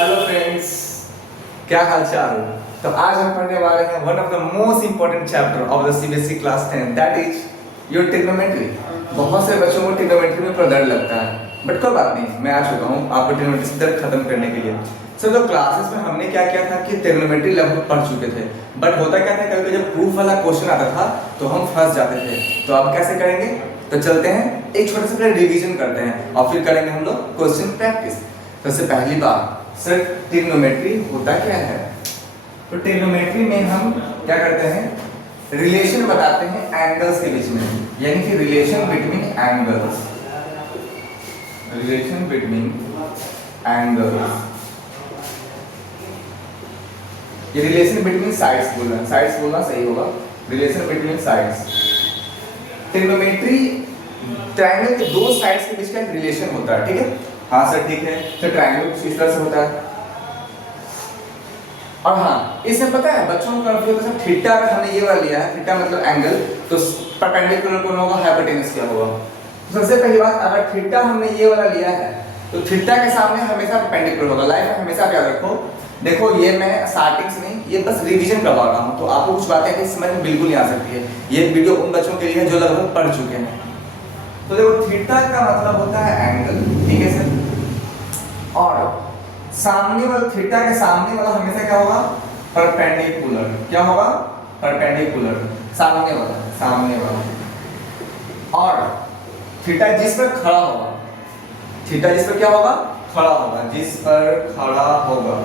Hello friends, क्या हाल चाल। तो आज हम पढ़ने वाले हैं one of the most important chapter of the CBSE class 10, that is your trigonometry. बहुत से बच्चों को ट्रिग्नोमेट्री में थोड़ा डर लगता है, बट कोई बात नहीं, मैं आ चुका हूँ आपको ट्रिग्नोमेट्री से डर खत्म करने के लिए। सर तो क्लासेस में हमने क्या किया था कि ट्रिग्नोमेट्री लगभग पढ़ चुके थे, बट होता क्या था कभी जब प्रूफ वाला क्वेश्चन आता था तो हम फंस जाते थे। तो अब कैसे करेंगे, तो चलते हैं एक छोटे से पहले रिवीजन करते हैं और फिर करेंगे हम लोग क्वेश्चन प्रैक्टिस। सबसे पहली बात, सर ट्रिग्नोमेट्री होता क्या है। तो ट्रिग्नोमेट्री में हम क्या करते हैं, रिलेशन बताते हैं एंगल्स के बीच में, यानी कि relation between angles, relation between angles. ये रिलेशन बिटवीन साइड्स बोलना, साइड्स बोलना सही होगा, relation between sides. Trigonometry triangle के दो साइड्स के बीच का एक रिलेशन होता है, ठीक है। हाँ सर ठीक है, तो ट्रायंगल कुछ इस तरह से होता है। और हाँ, इसमें पता है बच्चों को कंफ्यूज होता है, थीटा अगर हमने ये वाला लिया है, थीटा मतलब एंगल, तो परपेंडिकुलर कौन होगा, हाइपोटेनस क्या होगा। तो सबसे पहली बात, अगर थीटा हमने ये वाला लिया है तो थीटा के सामने हमेशा परपेंडिकुलर होगा। लाइफ में हमेशा याद रखो, देखो ये मैं स्टार्टिंग से नहीं, ये बस रिवीजन करवा रहा हूँ, तो आपको कुछ बातें कि समझ में बिल्कुल नहीं आ सकती है। ये वीडियो उन बच्चों के लिए है जो लगभग पढ़ चुके हैं। तो देखो थीटा का मतलब होता है एंगल, ठीक है सर। और सामने वाला, थीटा के सामने वाला हमेशा क्या होगा, परपेंडिकुलर। क्या होगा, परपेंडिकुलर, सामने वाला, सामने वाला। और थीटा जिस पर खड़ा होगा, थीटा जिस पर क्या होगा, खड़ा होगा, जिस पर खड़ा होगा,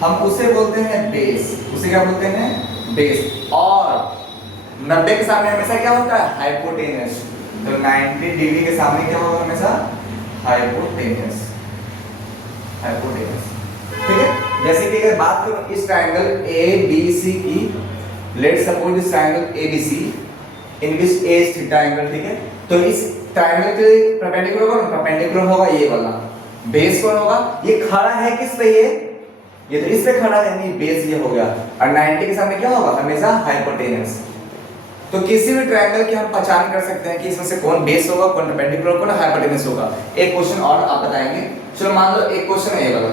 हम उसे बोलते हैं बेस। उसे क्या बोलते हैं, बेस। और 90 के सामने हमेशा क्या होता है, हाइपोटेनस। तो 90 डिग्री के सामने क्या होगा हमेशा, हाइपोटेनस, हाइपोटेनस, ठीक है। जैसे कि अगर बात करूं इस ट्रायंगल ABC की, let's suppose this triangle ABC in which A is theta angle, ठीक है। तो इस ट्रायंगल के परपेंडिकुलर कौन, परपेंडिकुलर होगा ये वाला, बेस कौन होगा, ये खड़ा है किस पे, ये तो इस पे खड़ा है, यानी बेस ये हो गया। और 90 के सामने क्या होगा, हमेशा हाइपोटेनस। तो किसी भी ट्रायंगल की हम पहचान कर सकते हैं कि इसमें से कौन बेस होगा, कौन परपेंडिकुलर, कौन हाइपोटेनस होगा। एक क्वेश्चन और आप बताएंगे, चलो मान लो एक क्वेश्चन है ये वाला,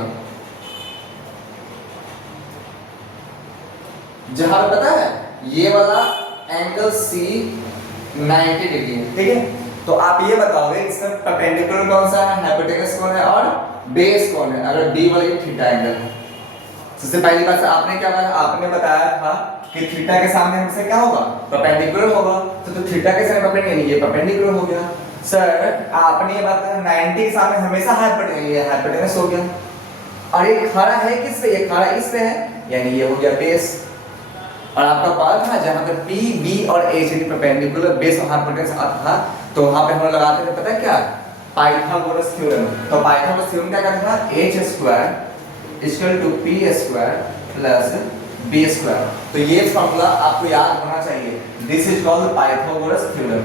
जहां पे पता है ये वाला एंगल C 90 डिग्री है, ठीक है। तो आप ये बताओगे इसमें परपेंडिकुलर कौन सा है, हाइपोटेनस कौन है और बेस कौन है, अगर B वाला ये थीटा एंगल है। सबसे पहली बात आपने क्या बताया, आपने बताया था कि थीटा के सामने हमसे क्या होगा, परपेंडिकुलर होगा। तो थीटा के सामने परपेंडिकुलर, ये परपेंडिकुलर हो गया। सर आपने ये बात कहा 90 के सामने हमेशा हाइपोटेनस हो गया। और ये खड़ा है किस पे, ये खड़ा इस पे है, यानी ये हो गया बेस। और आपका पार्ट था जहां पे P, B और H यानी परपेंडिकुलर, बेस और हाइपोटेनस आता था, तो वहां पे हम लोग लगाते थे पता है क्या, पाइथागोरस थ्योरम। तो पाइथागोरस थ्योरम क्या कहता था, h² = p² + b²। तो ये फार्मूला आपको याद होना चाहिए, this is called Pythagoras theorem.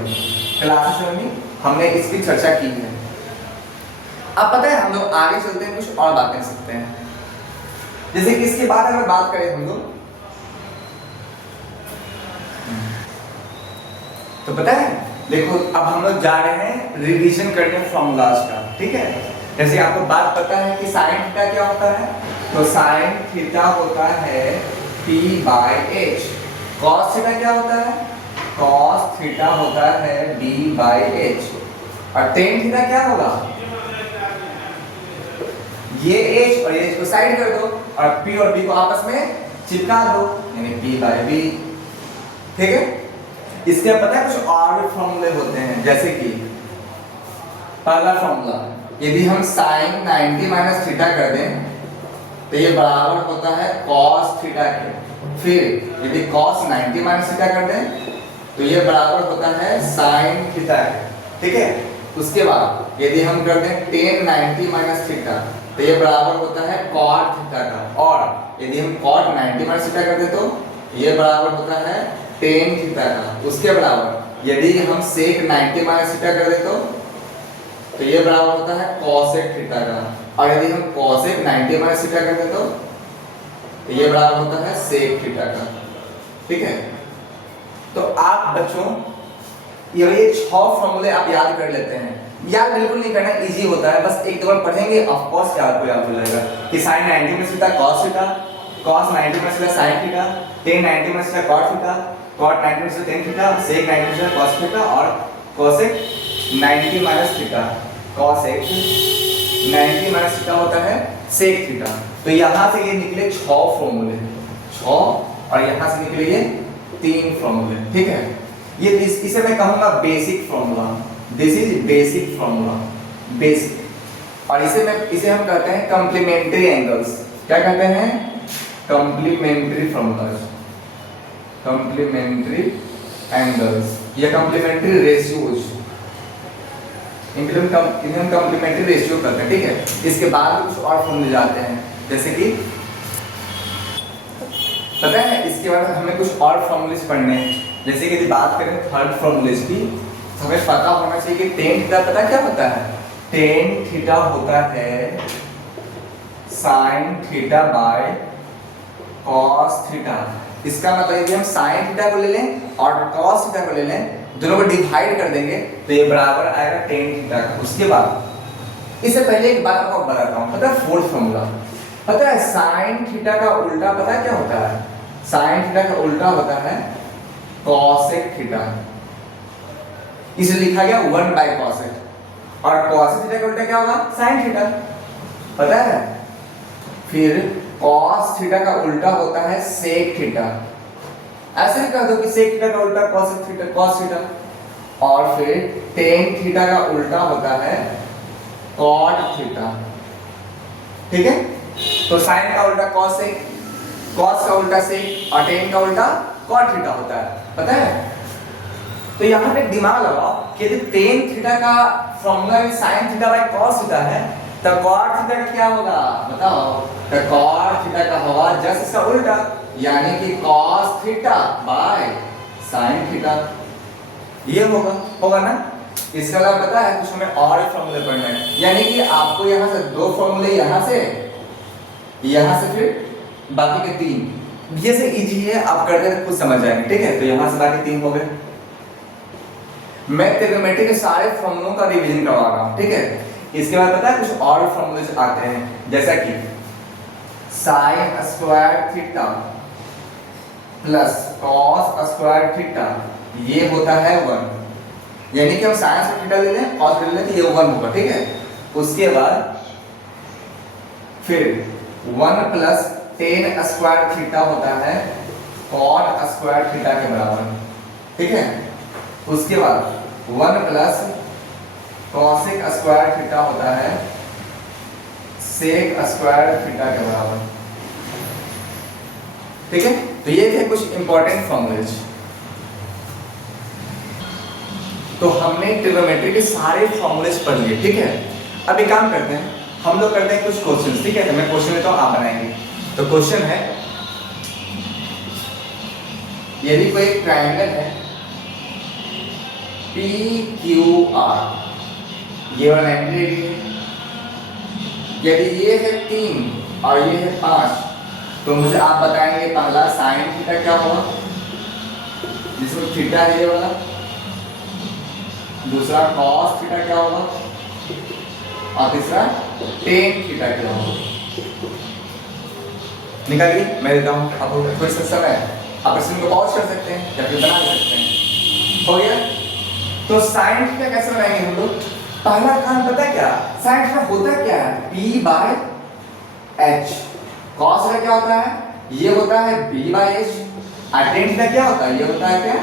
Classes में हमने इसकी चर्चा की है। अब पता है हम लोग आगे चलते हैं, कुछ और बातें सीखते हैं। जैसे कि इसके बाद अगर बात करें हम लोग, तो पता है देखो अब हम लोग जा रहे हैं रिवीजन करने फॉर्मूलाज का, ठीक है। जैसे आपको बात पता है कि साइन थीटा क्या होता है, तो साइन थीटा होता है P/h। कॉस थीटा क्या होता है, कॉस थीटा होता है D/h। और टेन थीटा क्या होगा, ये h और h को साइड कर दो और P और B को आपस में चिपका दो, यानी P/b, ठीक है। इसके पता है कुछ और भी फॉर्मूले होते हैं, जैसे कि पहला फॉर्मूला, यदि हम sin 90 - थीटा कर दें तो ये बराबर होता है cos थीटा के। फिर यदि cos 90 - थीटा कर दें तो ये बराबर होता है sin थीटा के, ठीक है। उसके बाद यदि हम कर दें tan 90 - थीटा तो ये बराबर होता है cot थीटा का। और यदि हम cot 90 - थीटा कर दें तो ये बराबर होता है tan थीटा का। उसके बराबर यदि हम sec 90 - थीटा कर दें तो ये बराबर होता है cosec थीटा का। और यदि हम cosec 90 - थीटा कर दें तो ये बराबर होता है sec थीटा का, ठीक है। तो आप बच्चों ये 6 फॉर्मूले आप याद कर लेते हैं, यार बिल्कुल नहीं करना, इजी होता है, बस एक दो बार पढ़ेंगे ऑफ कोर्स क्या आपको याद हो जाएगा कि sin 90 में सीधा cos थीटा, cos 90 में सीधा sin थीटा, tan 90 में सीधा cot थीटा, cot 90 में सीधा tan थीटा, sec 90 में सीधा cos थीटा और cosec 90 minus theta, cosec 90 minus theta होता है sec थीटा। तो यहाँ से ये निकले 6 फॉर्मूले, 6 और यहाँ से निकले ये 3 फॉर्मूले, ठीक है। ये इसे मैं कहूँगा basic formula, this is basic formula, basic. और इसे हम कहते हैं कॉम्प्लीमेंट्री एंगल्स। क्या कहते हैं? कॉम्प्लीमेंट्री फॉर्मूलाज, कॉम्प्लीमेंट्री एंगल्स या कॉम्प्लीमेंट्री रेशियोज, इनके हम कॉम्प्लीमेंट्री रेशियो करते हैं, ठीक है। इसके बाद कुछ और फॉर्मूले जाते हैं, जैसे कि पता है इसके बाद हमें कुछ और फॉर्मूलेज पढ़ने हैं। जैसे कि यदि बात करें थर्ड फॉर्मूलेज की, हमें पता होना चाहिए कि टेन थीटा पता क्या होता है? टेन थीटा होता है sine theta by cos theta. इसका मतलब यदि हम साइन थीटा को ले लें और कॉस थीटा को ले लें, दोनों को डिवाइड कर देंगे तो ये बराबर आएगा टेन थीटा का। उसके बाद इससे पहले एक बात आपको बताता हूँ, पता है फोर्थ फॉर्मूला पता है? साइन थीटा का उल्टा पता है क्या होता है? साइन थीटा का उल्टा होता है कॉसेक थीटा। इसे लिखा गया 1 बाय कॉसेक और कॉसेक थीटा का उल्टा क्या होगा? साइन थीटा, पता है। फिर कॉस थीटा का उल्टा होता है सेक थीटा। ऐसे ही कह दो कि सेक थीटा का उल्टा कॉसेक थीटा, कॉस थीटा। और फिर टेन थीटा का उल्टा होता है कॉट थीटा, ठीक है। तो साइन का उल्टा कॉसेक, कॉस का उल्टा सेक और टेन का उल्टा कॉट थीटा होता है, पता है। तो यहाँ पे दिमाग लगाओ कि यदि टेन थीटा का formula sine theta by cos theta है तो कॉट थीटा का क्या होगा बताओ? तो कॉट थीटा का होगा जस्ट इसका उल्टा, यानी कि cos theta by sine theta. ये होगा ना। इसका अलावा पता है कुछ हमें और फॉर्मूले पढ़ने हैं, यानी कि आपको यहाँ से 2 फॉर्मूले, यहाँ से फिर बाकी के 3। ये से इजी है, आप करते हैं खुद समझ जाएंगे, ठीक है। तो यहाँ से बाकी 3 हो गए। मैं ट्रिग्नोमेट्री के सारे फॉर्मूलों का रिवीजन करवा रहा हूँ, ठीक है। इसके बाद पता है कुछ और फॉर्मूले आते हैं, जैसा कि sine square theta plus cos square theta, ये होता है 1। यानी कि हम साइन से थीटा ले लें, कॉस ले लें तो ये 1 होगा, ठीक है। उसके बाद फिर 1 प्लस टेन स्क्वायर थीटा होता है कॉट स्क्वायर थीटा के बराबर, ठीक है। उसके बाद 1 प्लस कॉसेक स्क्वायर थीटा होता है सेक स्क्वायर थीटा के बराबर, ठीक है। तो ये थे कुछ इंपॉर्टेंट फॉर्मूलेज। तो हमने ट्रिग्नोमेट्री के सारे फॉर्मूलेज पढ़ लिए, ठीक है। अब एक काम करते हैं, हम लोग करते हैं कुछ क्वेश्चंस, ठीक है। तो मैं क्वेश्चन लेता हूं, आप बनाएंगे। तो क्वेश्चन है, यदि कोई एक ट्रायंगल है PQR, ये वाला एंगल है, यदि ये है 3 और ये है 5, तो मुझे आप बताएंगे पहला साइन थीटा क्या होगा, जिसमें थीटा है ये वाला, दूसरा कॉस थीटा क्या होगा और तीसरा टेन थीटा क्या होगा। निकालिए, मैं देता हूँ आपको कोई समय, आप प्रश्न को पॉज कर सकते हैं या फिर बना सकते हैं। हो गया। तो साइन थीटा कैसे बनाएंगे हम लोग? पहला काम पता है क्या? साइन थीटा होता क्या है? P by H। Cos theta क्या होता है? ये होता है B बाय H। और टेन थीटा क्या होता है? ये होता है क्या?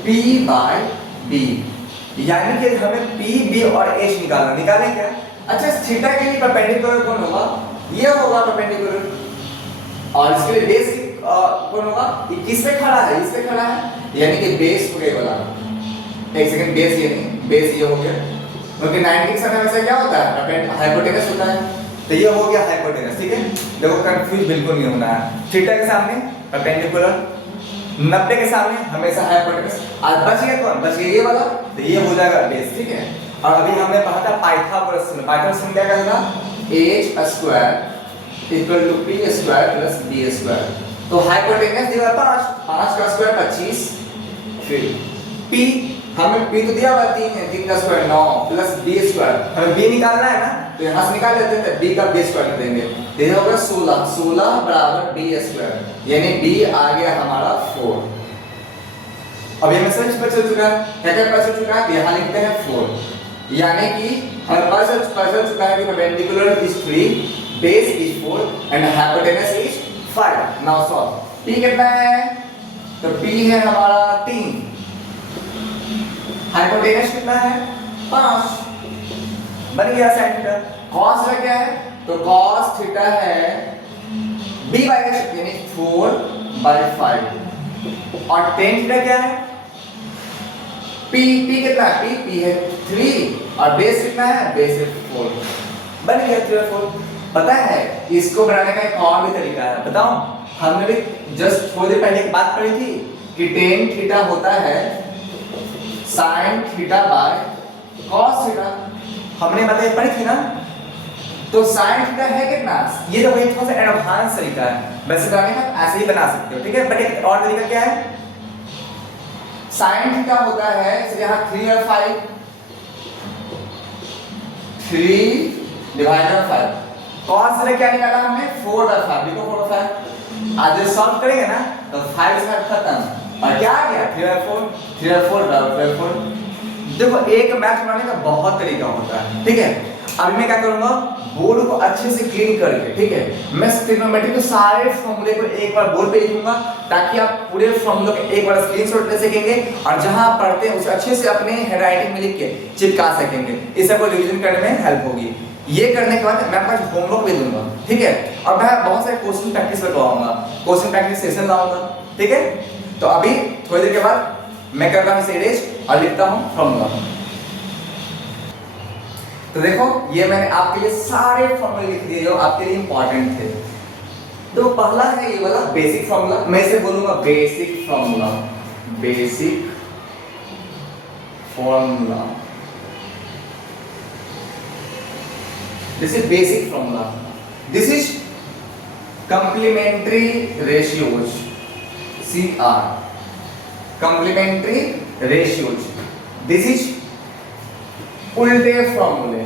P by B। यानी कि हमें P, B और H निकालना, निकालें क्या? अच्छा, थीटा के लिए परपेंडिकुलर कौन होगा? ये होगा परपेंडिकुलर। और इसके लिए बेस कौन होगा? किस पे खड़ा है? इस पे खड़ा है, यानी कि बेस हो गया वाला। एक सेकंड, बेस ये नहीं, बेस ये हो गया, क्योंकि 90 के समय वैसे क्या होता है? हाइपोटेनस होता है, तो ये हो गया हाइपोटेनस, ठीक है। देखो कंफ्यूज बिल्कुल नहीं होना है। थीटा के सामने परपेंडिकुलर, 90 के सामने हमेशा हाइपोटेनस। आज बच गया कौन? बच गया ये वाला, तो ये हो जाएगा बेस, ठीक है। और अभी हमने पढ़ा था पाइथागोरस में। पाइथागोरस में क्या कहता था? h square equal to p square plus b square. तो हाइपोटेनस दिया 5, 5 का स्क्वायर 25, फिर p हमें b तो दिया हुआ 3 है, 3 का स्क्वायर 9 प्लस b स्क्वायर, हमें b निकालना है ना, तो यहाँ से निकाल लेते हैं, b का b स्क्वायर कर देंगे, तो ये होगा 16, 16 बराबर b स्क्वायर, यानी b आ गया हमारा 4। अब ये मैसेज पता चल चुका है, क्या क्या पता चल चुका है, यहाँ लिखते हैं 4, यानी कि हमें पता चल चुका है कि perpendicular is 3, base is 4 and hypotenuse is 5। Now solve. p कितना है, तो p है हमारा 3, हाइपोटेनस कितना है 5, बन गया सेंटर। cos का क्या है, तो cos थीटा है b बाय h यानी 4/5, और tan थीटा क्या है, p कितना है, p है 3, और बेस कितना है, बेस है 4, बन गया 3/4। पता है इसको बनाने का एक और भी तरीका है, बताऊं, हमने भी जस्ट थोड़ी देर पहले एक बात पढ़ी थी कि tan थीटा होता है sin theta by cos theta, हमने मतलब पढ़ी थी ना। तो sin थीटा है कितना, ये तो वही थोड़ा सा एडवांस तरीका है, वैसे बनाने का ऐसे ही बना सकते हो, ठीक है। बट एक और तरीका क्या है, sin थीटा होता है जैसे यहाँ 3 और 5, 3 डिवाइडेड बाय 5, cos थीटा क्या निकाला हमने 4/5, देखो 4/5, आज जब सॉल्व करेंगे ना तो 5 से खत्म, और क्या आ गया 3/4, 3/4 देखो एक मैथ बनाने का बहुत तरीका होता है, ठीक है। अब मैं क्या करूंगा, बोर्ड को अच्छे से क्लीन करके, ठीक है, मैं ट्रिग्नोमेट्री के सारे फॉर्मूले को एक बार बोर्ड पे लिखूंगा, ताकि आप पूरे फॉर्मूलों के एक बार स्क्रीनशॉट ले सकेंगे, और जहां आप पढ़ते हैं उसे अच्छे से अपने हैंडराइटिंग में लिख के चिपका सकेंगे, इससे आपको रिवीजन करने में हेल्प होगी। ये करने के बाद मैं आपको होमवर्क भी दूंगा, ठीक है, और मैं बहुत सारे क्वेश्चन प्रैक्टिस करवाऊंगा, क्वेश्चन प्रैक्टिस सेशन लाऊंगा, ठीक है। तो अभी थोड़ी देर के बाद मैं कर रहा हूं इसे इरेज और लिखता हूं फॉर्मूला। तो देखो ये मैंने आपके लिए सारे फॉर्मूले लिख दिए जो आपके लिए इंपॉर्टेंट थे। तो पहला है ये वाला बेसिक फॉर्मूला, मैं इसे बोलूंगा basic formula, basic formula, this is basic formula, this is complementary ratios, CR, complementary ratios, this is उल्टे फॉर्मूले,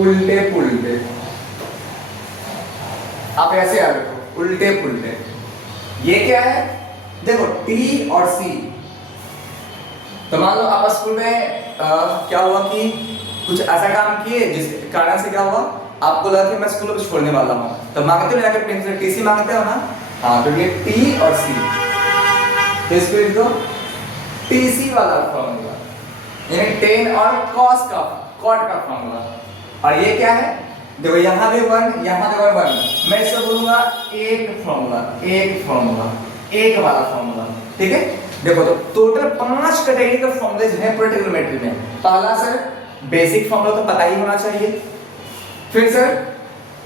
उल्टे पुल्टे, आप ऐसे याद रखो उल्टे पुल्टे। ये क्या है, देखो T और C, तो मान लो आप स्कूल में क्या हुआ कि कुछ ऐसा काम किए जिस कारण से क्या हुआ, आपको लगा कि मैं स्कूल को छोड़ने वाला हूँ, तो मांगते हो जाकर प्रिंसिपल TC मांगते हो ना, हाँ, तो ये T और C, तो इसको लिख दो TC वाला फॉर्मूला, यानी tan और cos का cot का फॉर्मूला। और ये क्या है, देखो यहाँ भी 1, यहाँ भी 1, मैं इसको बोलूंगा एक फॉर्मूला, एक फॉर्मूला, एक वाला फॉर्मूला, ठीक है। देखो तो टोटल 5 कैटेगरी के फॉर्मूले हैं पूरे ट्रिग्नोमेट्री में। पहला सर बेसिक फॉर्मूला तो पता ही होना चाहिए, फिर सर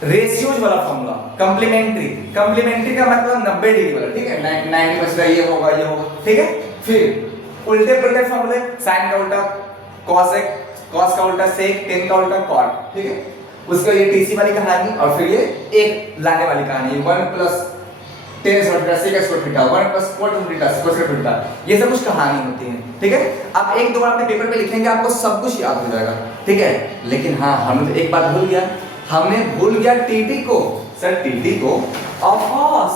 रेशियोज वाला फॉर्मूला, कंप्लीमेंट्री, कंप्लीमेंट्री का मतलब 90 डिग्री वाला, ठीक है, 90% ये होगा, ये होगा, ठीक है। फिर उल्टे पुल्टे फॉर्मूले, साइन का उल्टा कॉसेक, कॉस का उल्टा सेक, टेन का उल्टा कॉट, ठीक है। उसके ये TC वाली कहानी, और फिर ये एक लाने वाली कहानी 1 + tan theta sec square theta, 1 + cot theta square theta, ये सब कुछ कहानी होती है, ठीक है। आप एक दो बार अपने पेपर पे लिखेंगे आपको सब कुछ याद हो जाएगा, ठीक है। लेकिन हाँ, हमने तो एक बात भूल गया, हमने भूल गया TT को, सर TT को, ऑफ कोर्स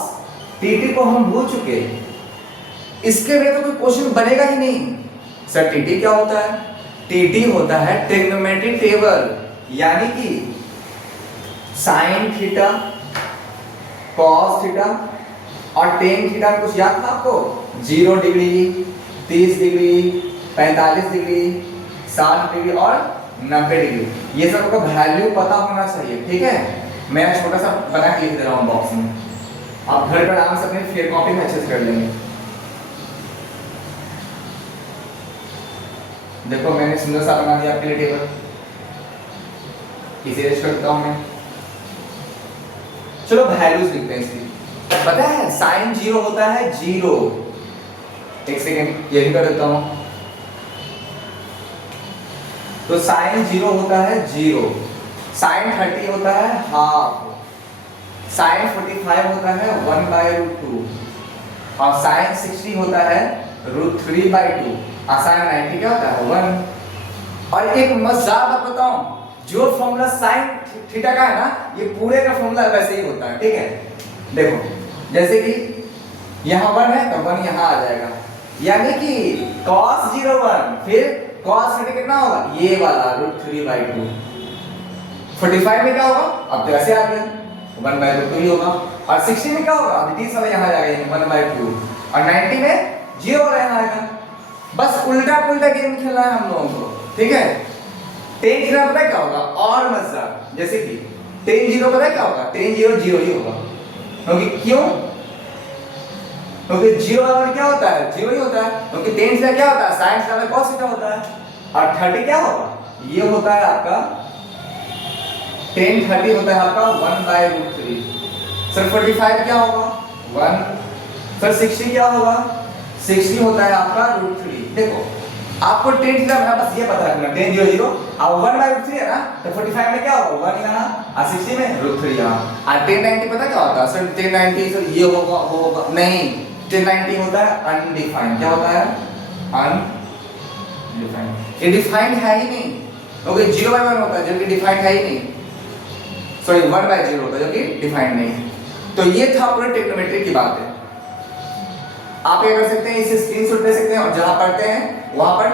TT को हम भूल चुके, इसके लिए तो कोई क्वेश्चन बनेगा ही नहीं। सर TT क्या होता है, TT होता है ट्रिग्नोमेट्री टेबल, यानी कि साइन थीटा, कॉस थीटा और टेन थीटा कुछ याद था आपको, 0 डिग्री, 30 डिग्री, 45 डिग्री, 60 डिग्री और 90 डिग्री, ये सब का वैल्यू पता होना चाहिए, ठीक है। मैं छोटा सा बना के लिख दे रहा हूँ बॉक्स में, आप घर पर आराम से अपने फेयर कॉपी में अच्छे से कर लेंगे। देखो मैंने सुंदर सा बना दिया आपके लिए टेबल, इसे रेस्ट करता हूं मैं। चलो वैल्यूज लिखते हैं इसकी। पता है साइन 0 होता है 0, एक सेकेंड ये भी कर देता हूं। तो साइन 0 होता है 0, साइन 30 होता है हाफ, साइन 45 होता है 1/√2 और साइन 60 होता है √3/2। साइन 90 क्या होता है 1। और एक मजेदार बात बताऊं, जो फॉर्मूला साइन थीटा का है ना, ये पूरे का फॉर्मूला वैसे ही होता है, ठीक है। देखो जैसे कि यहाँ 1 है तो 1 यहाँ आ जाएगा, यानी कि cos 0 1 फिर cos थीटा कितना होगा ये वाला √3/2। 45 में क्या होगा, अब तो ऐसे आ गया 1/2 ही होगा। और 60 में क्या होगा, अब 30 वाला यहाँ जाएगा 1/2। और 90 में 0 वाला यहाँ आएगा। बस उल्टा पुल्टा गेम खेलना है हम लोगों को, ठीक है। tan 0 पता है क्या होगा, और मजेदार, जैसे कि tan 0 पता है क्या होगा, tan 0 0 ही होगा। क्योंकि 0 वाला क्या होता है 0 ही होता है, क्योंकि tan थीटा क्या होता है sin थीटा cos थीटा होता है। और 30 क्या होगा, ये होता है आपका tan 30 होता है आपका 1/√3। सर 45 क्या होगा 1। सर 60 क्या होगा 60 होता है आपका √3। देखो आपको tan थीटा में बस ये पता रखना, tan 0 0 अब 1/√3 है ना, तो 45 में क्या होगा 1 यहाँ और 60 में √3 यहाँ। और tan 90 पता क्या होता है सर, tan 90 सर ये होगा वो होगा, नहीं, tan 90 होता है अनडिफाइंड। क्या होता है अनडिफाइंड, ये डिफाइंड है ही नहीं, क्योंकि 0/1 होता है जो कि डिफाइंड है ही नहीं, सॉरी 1/0 होता है जो कि डिफाइंड नहीं है। तो ये था पूरे ट्रिग्नोमेट्री की बात है। आप क्या कर सकते हैं, इसे स्क्रीनशॉट ले सकते हैं और जहां पढ़ते हैं वहां पर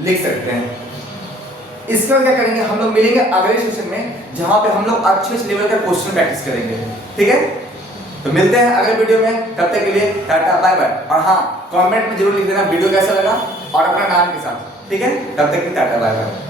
लिख सकते हैं। इसके बाद क्या करेंगे, हम लोग मिलेंगे अगले सेशन में जहां पे हम लोग अच्छे लेवल का क्वेश्चन प्रैक्टिस करेंगे, ठीक है। तो मिलते हैं अगले वीडियो में, तब तक के लिए टाटा बाय बाय। और हाँ, कमेंट में जरूर लिख देना वीडियो कैसा लगा और अपना नाम के साथ, ठीक है। तब तक के टाटा बाय बाय।